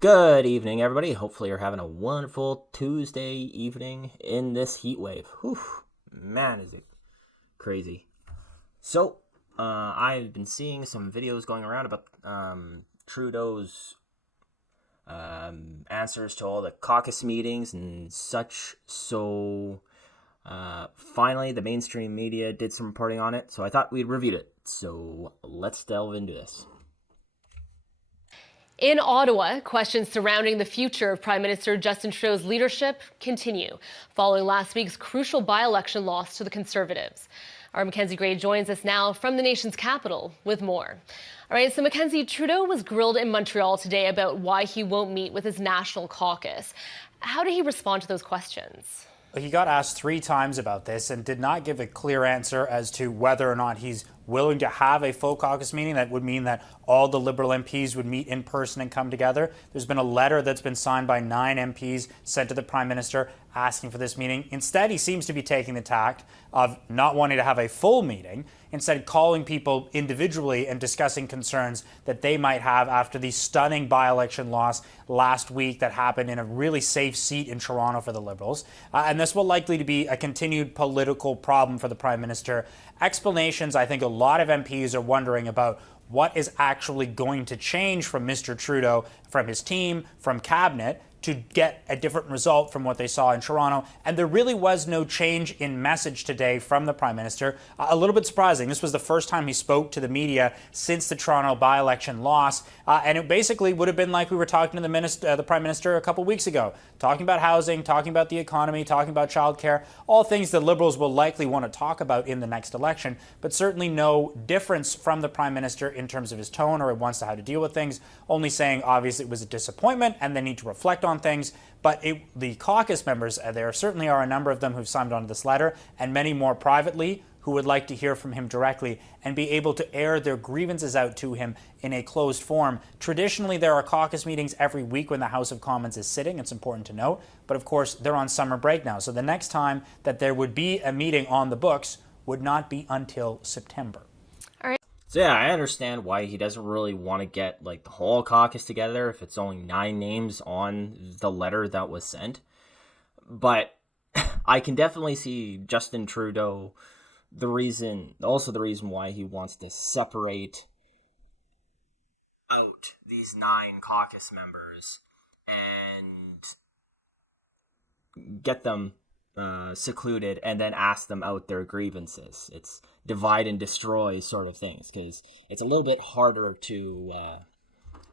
Good evening, everybody. Hopefully, you're having a wonderful Tuesday evening in this heat wave. Whew, man, is it crazy. So, I've been seeing some videos going around about Trudeau's answers to all the caucus meetings and such. So, finally, the mainstream media did some reporting on it. So, I thought we'd review it. So, let's delve into this. In Ottawa, questions surrounding the future of Prime Minister Justin Trudeau's leadership continue, following last week's crucial by-election loss to the Conservatives. Our Mackenzie Gray joins us now from the nation's capital with more. All right, so Mackenzie, Trudeau was grilled in Montreal today about why he won't meet with his national caucus. How did he respond to those questions? He got asked 3 times about this and did not give a clear answer as to whether or not he's willing to have a full caucus meeting. That would mean that all the Liberal MPs would meet in person and come together. There's been a letter that's been signed by 9 MPs sent to the Prime Minister asking for this meeting. Instead, he seems to be taking the tack of not wanting to have a full meeting, instead calling people individually and discussing concerns that they might have after the stunning by-election loss last week that happened in a really safe seat in Toronto for the Liberals. And this will likely to be a continued political problem for the Prime Minister. Explanations, I think a lot of MPs are wondering about what is actually going to change from Mr. Trudeau, from his team, from cabinet, to get a different result from what they saw in Toronto. And there really was no change in message today from the Prime Minister. A little bit surprising. This was the first time he spoke to the media since the Toronto by-election loss. And it basically would have been like we were talking to the Prime Minister a couple weeks ago, talking about housing, talking about the economy, talking about childcare, all things the Liberals will likely want to talk about in the next election, but certainly no difference from the Prime Minister in terms of his tone or wants to how to deal with things, only saying obviously it was a disappointment and they need to reflect on things. But the caucus members, there certainly are a number of them who've signed on to this letter, and many more privately, who would like to hear from him directly and be able to air their grievances out to him in a closed form. Traditionally, there are caucus meetings every week when the House of Commons is sitting. It's important to note. But of course, they're on summer break now. So the next time that there would be a meeting on the books would not be until September. So yeah, I understand why he doesn't really want to get like the whole caucus together if it's only 9 names on the letter that was sent. But I can definitely see Justin Trudeau the reason why he wants to separate out these 9 caucus members and get them secluded and then ask them out their grievances. It's divide and destroy sort of things, because it's a little bit harder to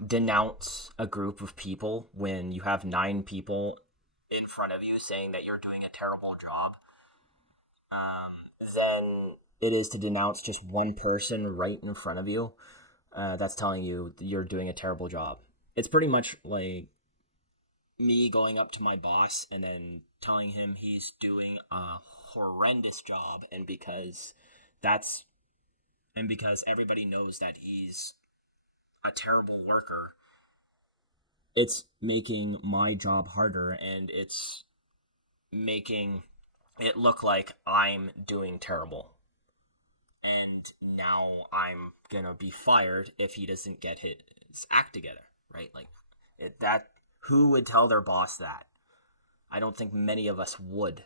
denounce a group of people when you have 9 people in front of you saying that you're doing a terrible job, than it is to denounce just one person right in front of you that's telling you you're doing a terrible job. It's pretty much like me going up to my boss and then telling him he's doing a horrendous job, and because everybody knows that he's a terrible worker, it's making my job harder, and it's making it look like I'm doing terrible. And now I'm gonna be fired if he doesn't get his act together, right? Like who would tell their boss that? I don't think many of us would.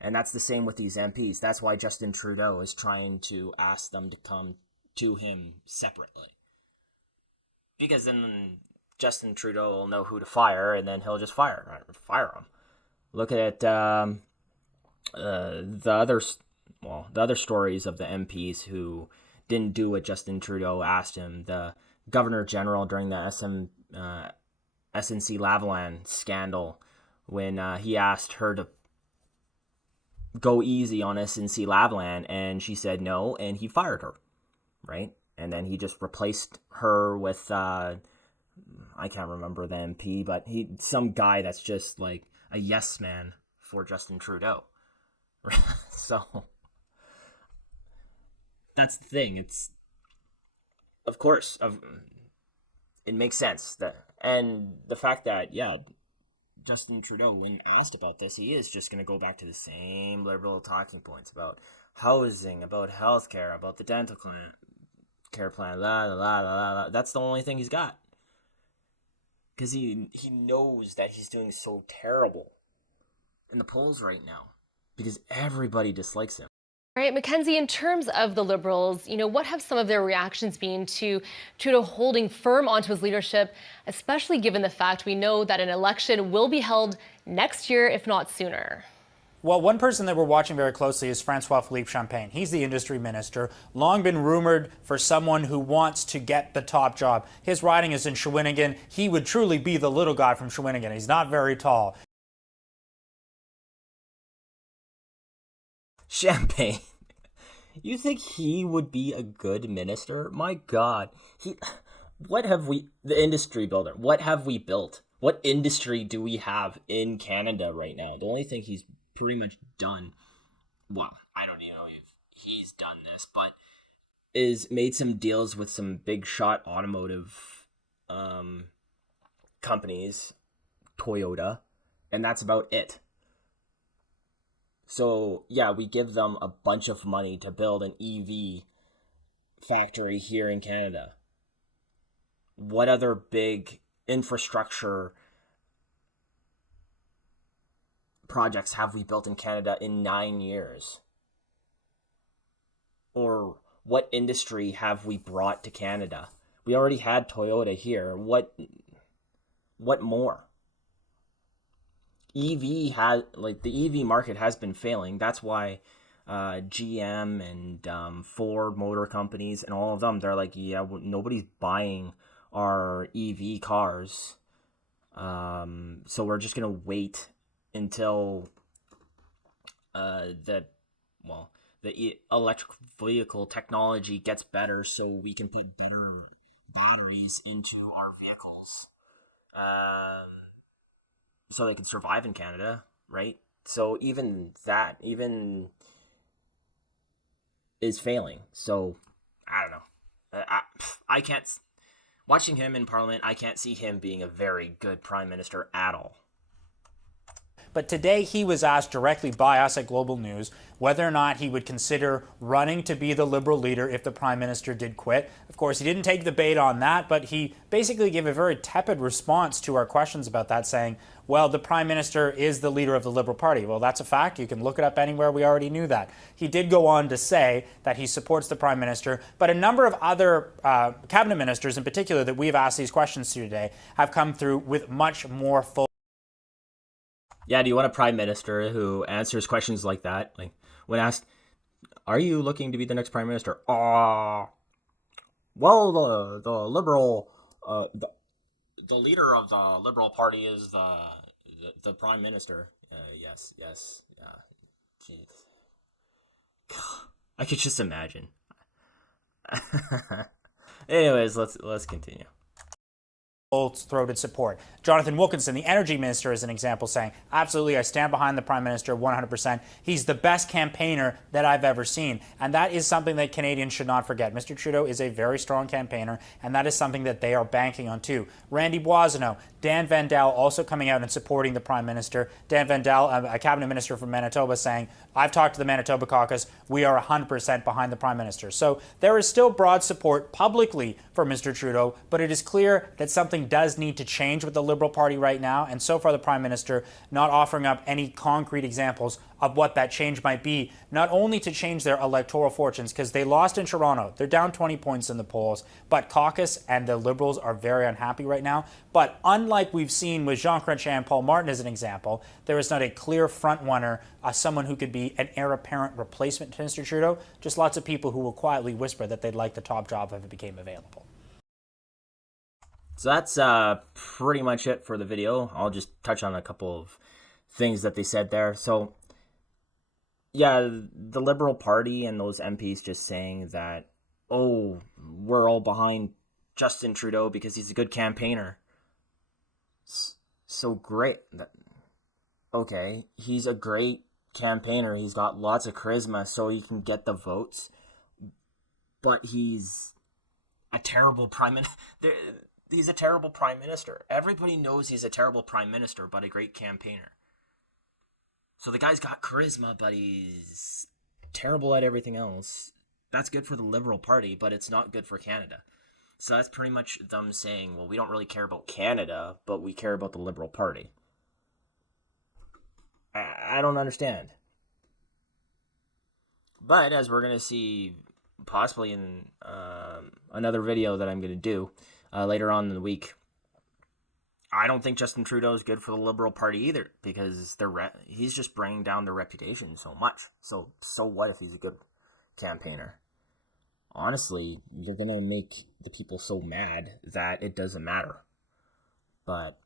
And that's the same with these MPs. That's why Justin Trudeau is trying to ask them to come to him separately. Because then Justin Trudeau will know who to fire, and then he'll just fire them. Look at the other stories of the MPs who didn't do what Justin Trudeau asked him. The Governor General during the SNC Lavalin scandal, when he asked her to go easy on SNC Lavalin, and she said no, and he fired her, right? And then he just replaced her with I can't remember the MP, but some guy that's just like a yes man for Justin Trudeau. So that's the thing. It's of course it makes sense and the fact that Justin Trudeau, when asked about this, he is just going to go back to the same liberal talking points about housing, about healthcare, about the dental care plan, la la la la la. That's the only thing he's got. because he knows that he's doing so terrible in the polls right now because everybody dislikes him. All right, Mackenzie, in terms of the Liberals, what have some of their reactions been to Trudeau holding firm onto his leadership, especially given the fact we know that an election will be held next year, if not sooner? Well, one person that we're watching very closely is Francois Philippe Champagne. He's the industry minister, long been rumored for someone who wants to get the top job. His riding is in Shawinigan. He would truly be the little guy from Shawinigan. He's not very tall. Champagne. You think he would be a good minister? My God. The industry builder, what have we built? What industry do we have in Canada right now? The only thing he's pretty much done, well, I don't even know if he's done this, but is made some deals with some big shot automotive companies, Toyota, and that's about it. So, yeah, we give them a bunch of money to build an EV factory here in Canada. What other big infrastructure projects have we built in Canada in 9 years? Or what industry have we brought to Canada? We already had Toyota here. What more? The EV market has been failing. That's why GM and Ford Motor Companies and all of them, they're like, yeah, nobody's buying our EV cars. So we're just going to wait until the electric vehicle technology gets better so we can put better batteries into our vehicles. So they can survive in Canada, right? So even that is failing. So I don't know. I can't. Watching him in Parliament, I can't see him being a very good Prime Minister at all. But today he was asked directly by us at Global News whether or not he would consider running to be the Liberal leader if the Prime Minister did quit. Of course, he didn't take the bait on that, but he basically gave a very tepid response to our questions about that, saying, well, the Prime Minister is the leader of the Liberal Party. Well, that's a fact. You can look it up anywhere. We already knew that. He did go on to say that he supports the Prime Minister, but a number of other cabinet ministers in particular that we've asked these questions to today have come through with much more full. Yeah, do you want a prime minister who answers questions like that? Like, when asked, are you looking to be the next prime minister? Well, the liberal, the leader of the Liberal Party is the prime minister. Yes, yeah. Jeez. I could just imagine. Anyways, let's continue. Full-throated support. Jonathan Wilkinson, the energy minister, is an example, saying, absolutely, I stand behind the Prime Minister 100%. He's the best campaigner that I've ever seen. And that is something that Canadians should not forget. Mr. Trudeau is a very strong campaigner, and that is something that they are banking on too. Randy Boissonnault, Dan Vandal also coming out and supporting the Prime Minister. Dan Vandal, a cabinet minister from Manitoba, saying, I've talked to the Manitoba Caucus. We are 100% behind the Prime Minister. So there is still broad support publicly for Mr. Trudeau, but it is clear that something does need to change with the Liberal Party right now. And so far, the Prime Minister not offering up any concrete examples of what that change might be, not only to change their electoral fortunes, because they lost in Toronto. They're down 20 points in the polls, but Caucus and the Liberals are very unhappy right now. But unlike we've seen with Jean Chrétien and Paul Martin as an example, there is not a clear front-runner, someone who could be an heir-apparent replacement to Mr. Trudeau, just lots of people who will quietly whisper that they'd like the top job if it became available. So that's pretty much it for the video. I'll just touch on a couple of things that they said there. So, yeah, the Liberal Party and those MPs just saying that, oh, we're all behind Justin Trudeau because he's a good campaigner. So great. Okay, he's a great campaigner. He's got lots of charisma, so he can get the votes. But he's a terrible prime minister. He's a terrible prime minister. Everybody knows he's a terrible prime minister, but a great campaigner. So the guy's got charisma, but he's terrible at everything else. That's good for the Liberal Party, but it's not good for Canada. So that's pretty much them saying, well, we don't really care about Canada, but we care about the Liberal Party. I don't understand. But as we're going to see possibly in another video that I'm going to do later on in the week, I don't think Justin Trudeau is good for the Liberal Party either, because he's just bringing down their reputation so much. So what if he's a good campaigner? Honestly, you're going to make the people so mad that it doesn't matter. But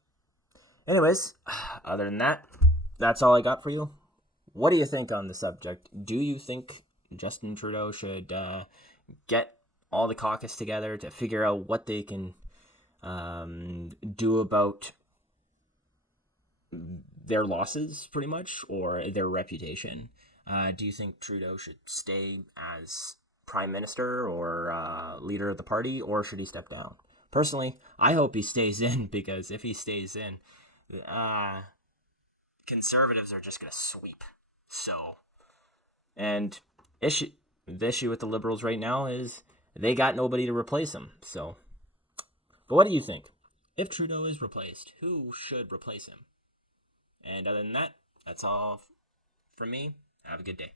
anyways, other than that, that's all I got for you. What do you think on the subject? Do you think Justin Trudeau should get all the caucus together to figure out what they can do about their losses, pretty much, or their reputation? Do you think Trudeau should stay as prime minister or leader of the party, or should he step down? Personally, I hope he stays in, because if he stays in, conservatives are just going to sweep. So, and the issue with the Liberals right now is they got nobody to replace him. So, but what do you think? If Trudeau is replaced, who should replace him? And other than that, that's all from me. Have a good day.